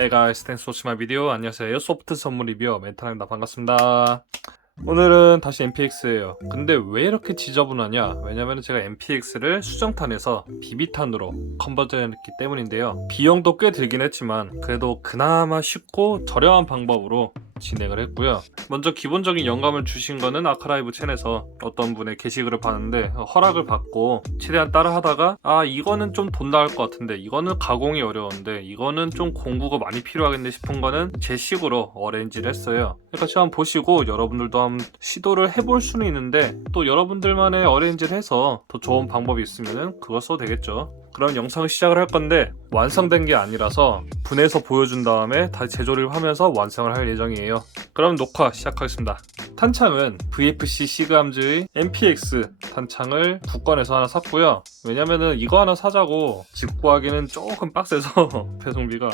Hey guys, thanks for watching my video. 안녕하세요. 에어소프트 선물 리뷰어 멘탈입니다. 반갑습니다. 오늘은 다시 MPX예요. 근데 왜 이렇게 지저분하냐? 왜냐면 제가 MPX를 수정탄에서 비비탄으로 컨버전했기 때문인데요. 비용도 꽤 들긴 했지만 그래도 그나마 쉽고 저렴한 방법으로 진행을 했고요. 먼저 기본적인 영감을 주신 거는 아카라이브 첸에서 어떤 분의 게시글을 봤는데 허락을 받고 최대한 따라 하다가 이거는 좀 돈 나갈 것 같은데, 이거는 가공이 어려운데, 이거는 좀 공구가 많이 필요하겠네 싶은 거는 제 식으로 어레인지를 했어요. 그러니까 지금 한번 보시고 여러분들도 한번 시도를 해볼 수는 있는데, 또 여러분들만의 어레인지를 해서 더 좋은 방법이 있으면 그거 써도 되겠죠. 그럼 영상을 시작을 할 건데 완성된 게 아니라서 분해서 보여준 다음에 다시 재조립하면서 완성을 할 예정이에요. 그럼 녹화 시작하겠습니다. 탄창은 VFC 시그함즈의 MPX 탄창을 국건에서 하나 샀고요. 왜냐면은 이거 하나 사자고 직구하기는 조금 빡세서 배송비가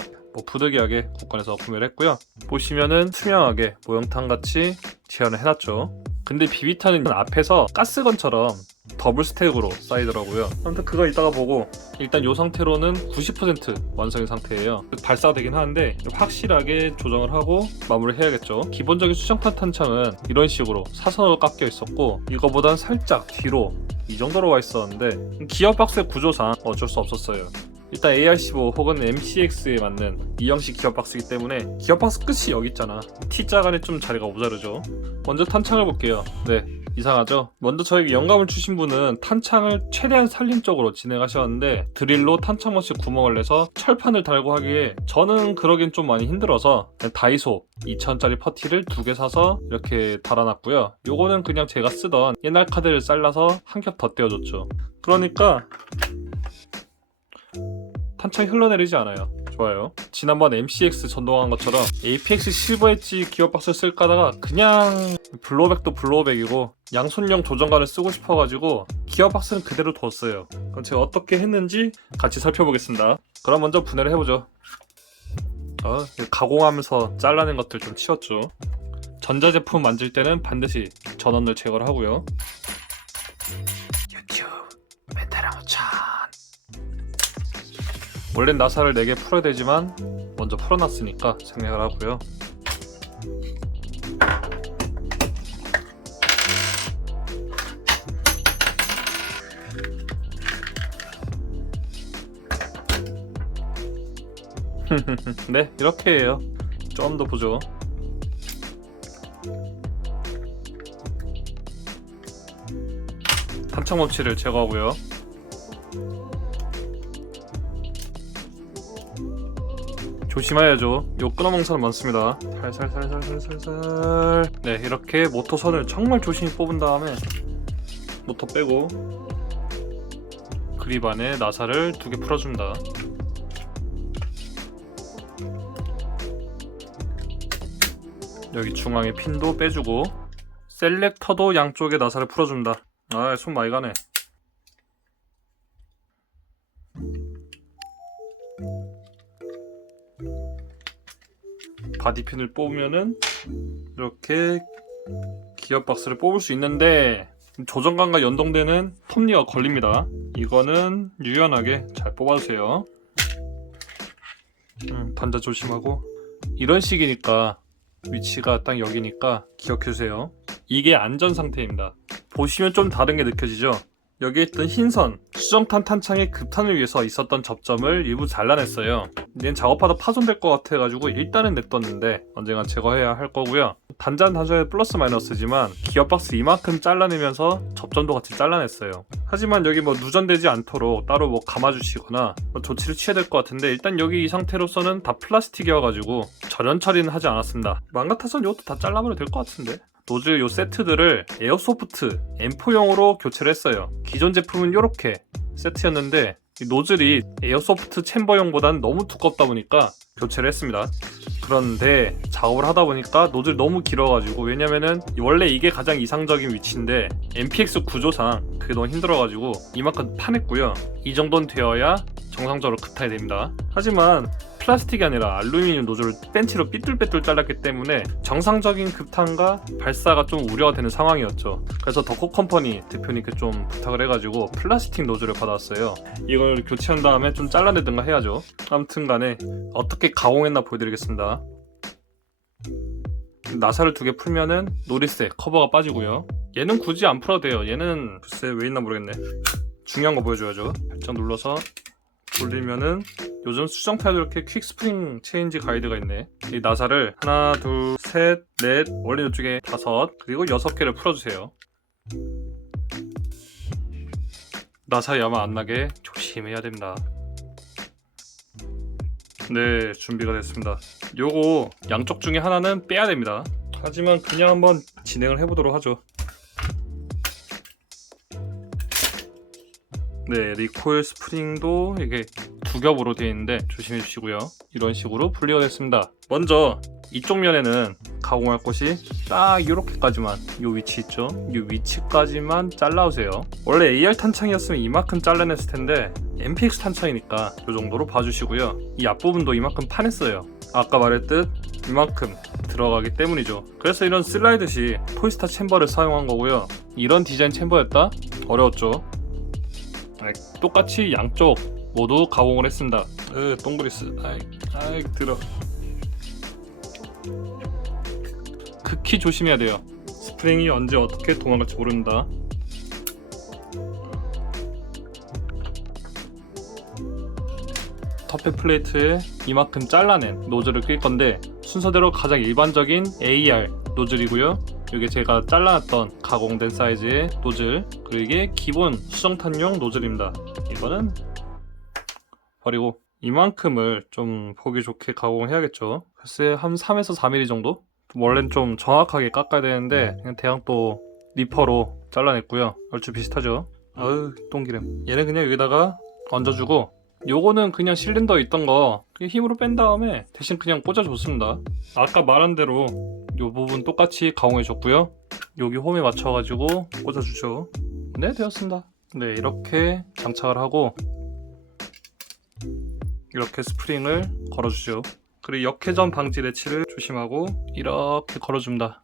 부득이하게 국건에서 구매를 했고요. 보시면은 투명하게 모형탄 같이 재현을 해놨죠. 근데 비비탄은 앞에서 가스건처럼 더블 스택으로 쌓이더라고요. 아무튼 그거 이따가 보고, 일단 이 상태로는 90% 완성인 상태예요. 발사가 되긴 하는데 확실하게 조정을 하고 마무리를 해야겠죠. 기본적인 수정탄 탄창은 이런 식으로 사선으로 깎여 있었고, 이거보단 살짝 뒤로 이 정도로 와 있었는데 기어박스의 구조상 어쩔 수 없었어요. 일단 AR15 혹은 MCX에 맞는 이 형식 기어박스이기 때문에 기어박스 끝이 여기 있잖아. T자 간에 좀 자리가 모자르죠. 먼저 탄창을 볼게요. 네, 이상하죠? 먼저 저에게 영감을 주신 분은 탄창을 최대한 살림 쪽으로 진행하셨는데 드릴로 탄창 멋이 구멍을 내서 철판을 달고 하기에 저는 그러긴 좀 많이 힘들어서 다이소 2000원짜리 퍼티를 2개 사서 이렇게 달아놨고요. 요거는 그냥 제가 쓰던 옛날 카드를 잘라서 한 겹 더 떼어줬죠. 그러니까 탄창이 흘러내리지 않아요. 좋아요. 지난번 MCX 전동한 것처럼 APX 실버 엣지 기어박스를 쓸까 하다가 그냥 블로우백도 블로우백이고 양손용 조정관을 쓰고 싶어가지고 기어박스는 그대로 뒀어요. 그럼 제가 어떻게 했는지 같이 살펴보겠습니다. 그럼 먼저 분해를 해보죠. 가공하면서 잘라낸 것들 좀 치웠죠. 전자제품 만질 때는 반드시 전원을 제거를 하고요. 유튜브 베테랑 차. 원래는 나사를 4개 풀어야 되지만 먼저 풀어놨으니까 생략을 하고요. 네, 이렇게 해요. 좀 더 보죠. 탄창 멈치를 제거하고요. 조심해야죠. 요 끊어먹는 사람 많습니다. 살살살살살살살. 네, 이렇게 모터선을 정말 조심히 뽑은 다음에 모터 빼고 그립 안에 나사를 2개 풀어줍니다. 여기 중앙에 핀도 빼주고 셀렉터도 양쪽에 나사를 풀어줍니다. 손 많이 가네. 바디핀을 뽑으면은 이렇게 기어박스를 뽑을 수 있는데 조정관과 연동되는 톱니가 걸립니다. 이거는 유연하게 잘 뽑아주세요. 단자 조심하고. 이런 식이니까 위치가 딱 여기니까 기억해주세요. 이게 안전 상태입니다. 보시면 좀 다른 게 느껴지죠? 여기에 있던 흰선, 수정탄 탄창의 급탄을 위해서 있었던 접점을 일부 잘라냈어요. 얘는 작업하다 파손될 것 같아가지고 일단은 냅뒀는데 언젠간 제거해야 할 거고요. 단자는 단자의 플러스 마이너스지만 기어박스 이만큼 잘라내면서 접점도 같이 잘라냈어요. 하지만 여기 누전되지 않도록 따로 감아주시거나 조치를 취해야 될 것 같은데, 일단 여기 이 상태로서는 다 플라스틱이어가지고 절연 처리는 하지 않았습니다. 맘 같아서는 이것도 다 잘라버려도 될 것 같은데. 노즐 요 세트들을 에어소프트 M4용으로 교체를 했어요. 기존 제품은 이렇게 세트였는데 이 노즐이 에어소프트 챔버용보다는 너무 두껍다 보니까 교체를 했습니다. 그런데 작업을 하다 보니까 노즐 너무 길어가지고, 왜냐면은 원래 이게 가장 이상적인 위치인데 MPX 구조상 그게 너무 힘들어가지고 이만큼 파냈고요. 이 정도는 되어야 정상적으로 급탄이 됩니다. 하지만 플라스틱이 아니라 알루미늄 노즐을 벤치로 삐뚤빼뚤 잘랐기 때문에 정상적인 급탄과 발사가 좀 우려가 되는 상황이었죠. 그래서 덕후 컴퍼니 대표님께 좀 부탁을 해가지고 플라스틱 노즐을 받았어요. 이걸 교체한 다음에 좀 잘라내든가 해야죠. 아무튼 간에 어떻게 가공했나 보여드리겠습니다. 나사를 2개 풀면은 노리스에 커버가 빠지고요. 얘는 굳이 안 풀어도 돼요. 얘는 글쎄 왜 있나 모르겠네. 중요한 거 보여줘야죠. 살짝 눌러서 돌리면은 요즘 수정 타일도 이렇게 퀵 스프링 체인지 가이드가 있네. 이 나사를 하나, 둘, 셋, 넷, 원래 이쪽에 5, 그리고 6개를 풀어주세요. 나사에 야마 안 나게 조심해야 됩니다. 네, 준비가 됐습니다. 요거 양쪽 중에 하나는 빼야 됩니다. 하지만 그냥 한번 진행을 해보도록 하죠. 네, 리코일 스프링도 이게 2겹으로 되어 있는데 조심해 주시고요. 이런 식으로 분리가 됐습니다. 먼저 이쪽 면에는 가공할 곳이 딱 이렇게까지만, 요 위치 있죠? 이 위치까지만 잘라오세요. 원래 AR 탄창이었으면 이만큼 잘라냈을 텐데 MPX 탄창이니까 이 정도로 봐주시고요. 이 앞부분도 이만큼 파냈어요. 아까 말했듯 이만큼 들어가기 때문이죠. 그래서 이런 슬라이드시 토이스타 챔버를 사용한 거고요. 이런 디자인 챔버였다? 어려웠죠? 똑같이 양쪽 모두 가공을 했습니다. 동그리스 아이 들어. 극히 조심해야 돼요. 스프링이 언제 어떻게 도망갈지 모른다. 터펫 플레이트에 이만큼 잘라낸 노즐을 낄 건데 순서대로 가장 일반적인 AR 노즐이고요. 이게 제가 잘라놨던 가공된 사이즈의 노즐, 그리고 이게 기본 수정탄용 노즐입니다. 이거는 버리고 이만큼을 좀 보기 좋게 가공을 해야겠죠. 글쎄 한 3에서 4mm 정도? 원래는 좀 정확하게 깎아야 되는데 그냥 대강 또 니퍼로 잘라냈고요. 얼추 비슷하죠. 아유 똥기름. 얘는 그냥 여기다가 얹어주고, 요거는 그냥 실린더 있던 거 힘으로 뺀 다음에 대신 그냥 꽂아줬습니다. 아까 말한 대로 요 부분 똑같이 가공해줬고요. 여기 홈에 맞춰가지고 꽂아주죠. 네, 되었습니다. 네, 이렇게 장착을 하고 이렇게 스프링을 걸어주죠. 그리고 역회전 방지 레치를 조심하고 이렇게 걸어줍니다.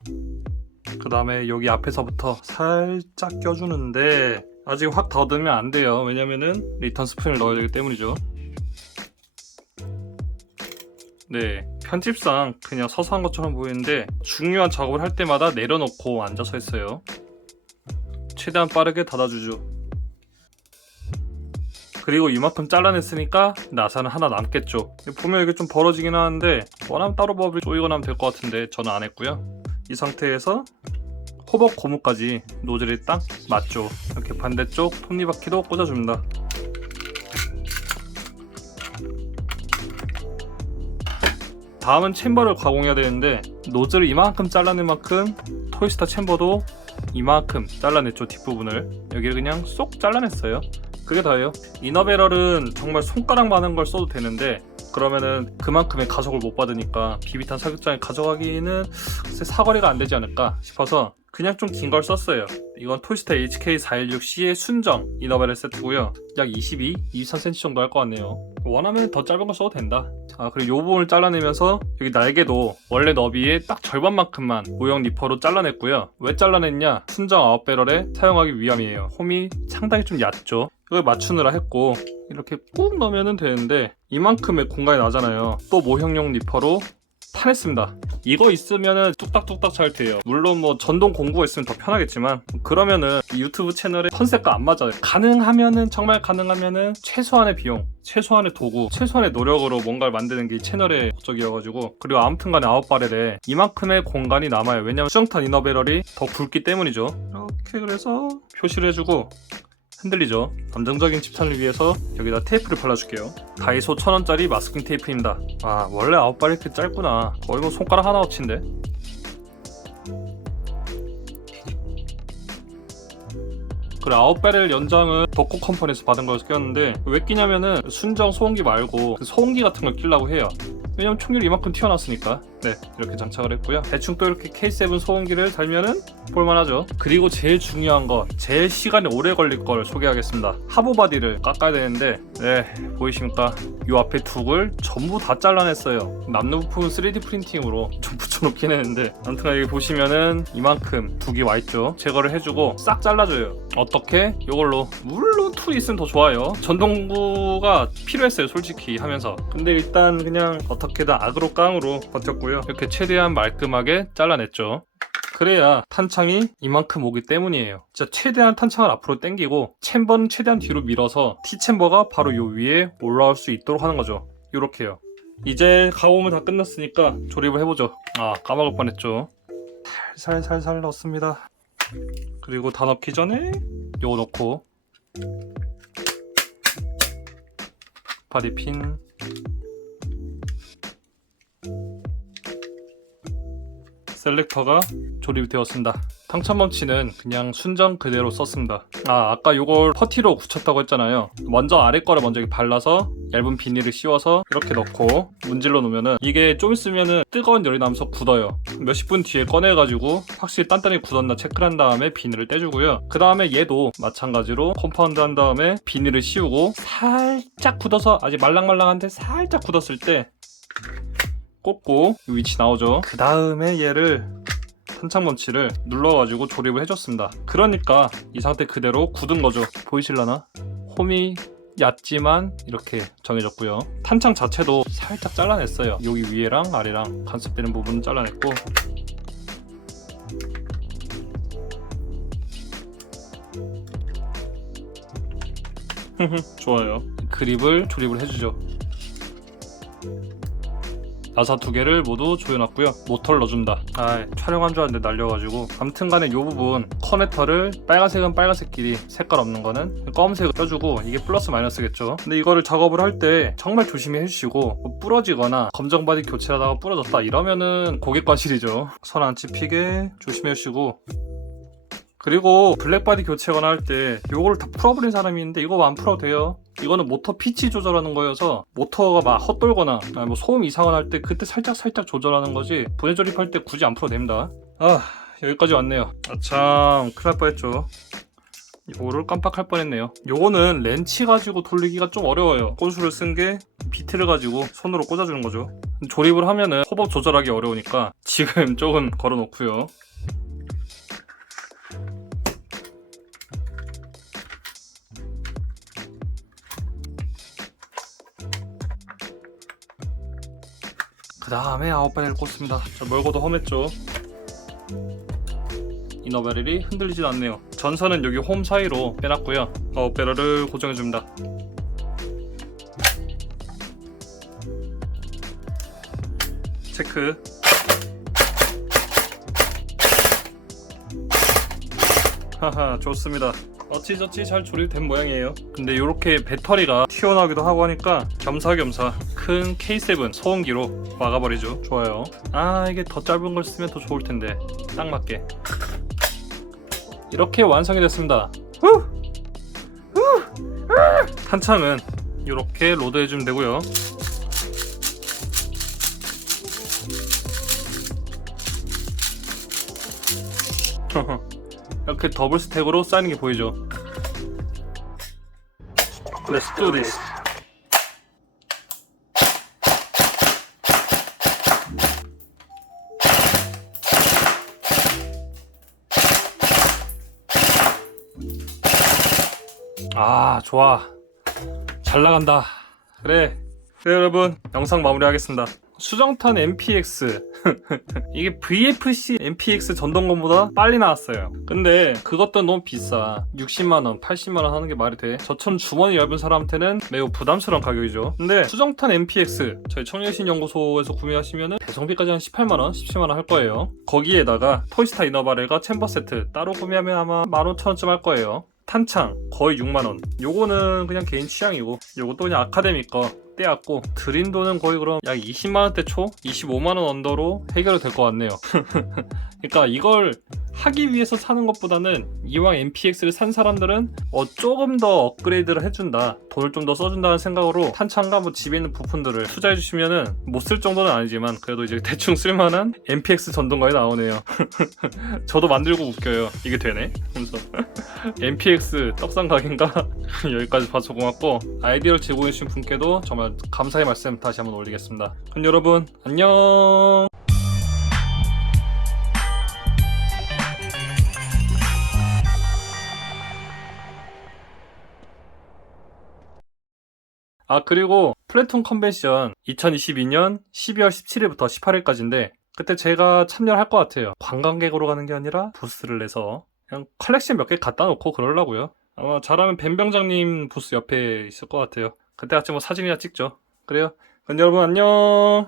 그 다음에 여기 앞에서부터 살짝 껴주는데 아직 확 더듬으면 안 돼요. 왜냐면은 리턴 스프링을 넣어야 되기 때문이죠. 네, 편집상 그냥 서서 한 것처럼 보이는데 중요한 작업을 할 때마다 내려놓고 앉아서 했어요. 최대한 빠르게 닫아주죠. 그리고 이만큼 잘라냈으니까 나사는 하나 남겠죠. 보면 이게 좀 벌어지긴 하는데 원하면 따로 법을 조이거나 하면 될 것 같은데 저는 안 했고요. 이 상태에서 호박 고무까지 노즐이 딱 맞죠. 이렇게 반대쪽 톱니바퀴도 꽂아줍니다. 다음은 챔버를 가공해야 되는데 노즐을 이만큼 잘라낸 만큼 토이스타 챔버도 이만큼 잘라냈죠. 뒷부분을 여기를 그냥 쏙 잘라냈어요. 그게 다예요. 이너베럴은 정말 손가락 많은 걸 써도 되는데 그러면은 그만큼의 가속을 못 받으니까 비비탄 사격장에 가져가기는 사거리가 안 되지 않을까 싶어서 그냥 좀 긴 걸 썼어요. 이건 토이스타 HK416C의 순정 이너베럴 세트고요. 약 23cm 정도 할 것 같네요. 원하면 더 짧은 거 써도 된다. 그리고 이 부분을 잘라내면서 여기 날개도 원래 너비의 딱 절반만큼만 모형 니퍼로 잘라냈고요. 왜 잘라냈냐? 순정 아웃배럴에 사용하기 위함이에요. 홈이 상당히 좀 얕죠. 이걸 맞추느라 했고 이렇게 꾹 넣으면 되는데 이만큼의 공간이 나잖아요. 또 모형용 니퍼로 파냈습니다. 이거 있으면은 뚝딱뚝딱 잘 돼요. 물론 뭐 전동 공구가 있으면 더 편하겠지만 그러면은 유튜브 채널의 컨셉과 안 맞아요. 가능하면은 정말 가능하면은 최소한의 비용, 최소한의 도구, 최소한의 노력으로 뭔가를 만드는 게 이 채널의 목적이어가지고. 그리고 아무튼간에 아웃바렐에 이만큼의 공간이 남아요. 왜냐면 수정탄 이너베럴이 더 굵기 때문이죠. 이렇게 그래서 표시를 해주고 흔들리죠. 감정적인 집탄을 위해서 여기다 테이프를 발라줄게요. 다이소 1000원짜리 마스킹 테이프입니다. 원래 아웃바렐 이렇게 짧구나. 거의 뭐 손가락 하나어치인데. 그리고 아웃바렐 연장은 덕후 컴퍼니에서 받은 거여서 꼈는데 왜 끼냐면은 순정 소음기 말고 그 소음기 같은 걸 끼려고 해요. 왜냐면 총률이 이만큼 튀어나왔으니까. 네, 이렇게 장착을 했고요. 대충 또 이렇게 K7 소음기를 달면은 볼만하죠. 그리고 제일 중요한 거, 제일 시간이 오래 걸릴 걸 소개하겠습니다. 하부 바디를 깎아야 되는데, 네, 보이십니까? 요 앞에 둑을 전부 다 잘라냈어요. 남는 부품은 3D 프린팅으로 좀 붙여놓긴 했는데, 아무튼 여기 보시면은 이만큼 둑이 와있죠. 제거를 해주고 싹 잘라줘요. 어떻게? 요걸로. 물론 툴이 있으면 더 좋아요. 전동구가 필요했어요, 솔직히 하면서. 근데 일단 그냥 어떻게든 악으로 깡으로 버텼고요. 이렇게 최대한 말끔하게 잘라냈죠. 그래야 탄창이 이만큼 오기 때문이에요. 진짜 최대한 탄창을 앞으로 당기고 챔버는 최대한 뒤로 밀어서 T챔버가 바로 요 위에 올라올 수 있도록 하는 거죠. 요렇게요. 이제 가공을 다 끝났으니까 조립을 해보죠. 아, 까먹을 뻔했죠. 살살살살 넣습니다. 그리고 다 넣기 전에 요거 넣고 바디핀, 셀렉터가 조립이 되었습니다. 당첨 멈치는 그냥 순정 그대로 썼습니다. 아까 요걸 퍼티로 굳혔다고 했잖아요. 먼저 아래 거를 먼저 발라서 얇은 비닐을 씌워서 이렇게 넣고 문질러 놓으면은 이게 좀 있으면은 뜨거운 열이 나면서 굳어요. 몇십 분 뒤에 꺼내가지고 확실히 단단히 굳었나 체크를 한 다음에 비닐을 떼주고요. 그 다음에 얘도 마찬가지로 컴파운드 한 다음에 비닐을 씌우고 살짝 굳어서 아직 말랑말랑한데 살짝 굳었을 때 꽂고 위치 나오죠. 그 다음에 얘를 탄창 멈치를 눌러가지고 조립을 해줬습니다. 그러니까 이 상태 그대로 굳은 거죠. 보이실라나? 홈이 얕지만 이렇게 정해졌고요. 탄창 자체도 살짝 잘라냈어요. 여기 위에랑 아래랑 간섭되는 부분은 잘라냈고, 좋아요. 그립을 조립을 해주죠. 나사 두 개를 모두 조여놨고요. 모터를 넣어준다. 촬영한 줄 알았는데 날려가지고. 아무튼간에 이 부분 커넥터를 빨간색은 빨간색끼리 색깔 없는 거는 검은색을 껴주고, 이게 플러스 마이너스겠죠. 근데 이거를 작업을 할 때 정말 조심히 해주시고, 뭐 부러지거나 검정 바디 교체하다가 부러졌다 이러면은 고객 과실이죠. 선 안 찝히게 조심해 주시고, 그리고 블랙바디 교체거나 할 때 요거를 다 풀어버린 사람이 있는데 이거 안 풀어도 돼요. 이거는 모터 피치 조절하는 거여서 모터가 막 헛돌거나 뭐 소음 이상을 할 때 그때 살짝 조절하는 거지, 분해 조립할 때 굳이 안 풀어도 됩니다. 여기까지 왔네요. 참 큰일 날 뻔했죠. 이거를 깜빡할 뻔했네요. 요거는 렌치 가지고 돌리기가 좀 어려워요. 꽂수를 쓴 게 비트를 가지고 손으로 꽂아주는 거죠. 조립을 하면은 호법 조절하기 어려우니까 지금 조금 걸어놓고요. 그 다음에 아웃바렐을 꽂습니다. 멀고도 험했죠. 이너바렐이 흔들리진 않네요. 전선은 여기 홈 사이로 빼놨고요. 아웃바렐을 고정해줍니다. 체크. 하하, 좋습니다. 어찌저찌 잘 조립된 모양이에요. 근데 이렇게 배터리가 튀어나오기도 하고 하니까 겸사겸사 큰 K7 소음기로 막아버리죠. 좋아요. 이게 더 짧은 걸 쓰면 더 좋을 텐데. 딱 맞게. 이렇게 완성이 됐습니다. 탄창은 이렇게 로드해주면 되고요. 이렇게 더블 스택으로 쌓이는 게 보이죠? Let's do this. 좋아. 잘 나간다. 그래 여러분, 영상 마무리하겠습니다. 수정탄 MPX 이게 VFC MPX 전동건보다 빨리 나왔어요. 근데 그것도 너무 비싸. 60만원 80만원 하는 게 말이 돼? 저처럼 주머니 얇은 사람한테는 매우 부담스러운 가격이죠. 근데 수정탄 MPX 저희 청년신연구소에서 구매하시면 배송비까지 한 18만원 17만원 할 거예요. 거기에다가 토이스타 이너바렐과 챔버 세트 따로 구매하면 아마 15,000원쯤 할 거예요. 탄창 거의 6만원. 요거는 그냥 개인 취향이고, 요것도 그냥 아카데미 거 떼었고, 드린 돈은 거의 그럼 약 20만원대 초? 25만원 언더로 해결이 될 것 같네요. 그러니까 이걸 하기 위해서 사는 것보다는 이왕 MPX를 산 사람들은 조금 더 업그레이드를 해준다, 돈을 좀 더 써준다는 생각으로 탄창과 뭐 집에 있는 부품들을 투자해주시면은 못 쓸 정도는 아니지만 그래도 이제 대충 쓸만한 MPX 전동가에 나오네요. 저도 만들고 웃겨요. 이게 되네? 하면서 MPX 떡상 가게인가? 여기까지 봐서 고맙고, 아이디어를 제공해주신 분께도 정말 감사의 말씀 다시 한번 올리겠습니다. 그럼 여러분 안녕. 그리고 플래툰 컨벤션 2022년 12월 17일부터 18일까지인데 그때 제가 참여를 할 것 같아요. 관광객으로 가는 게 아니라 부스를 내서 그냥 컬렉션 몇 개 갖다 놓고 그러려고요. 아마 잘하면 뱀병장님 부스 옆에 있을 것 같아요. 그때 같이 뭐 사진이나 찍죠. 그래요. 그럼 여러분 안녕.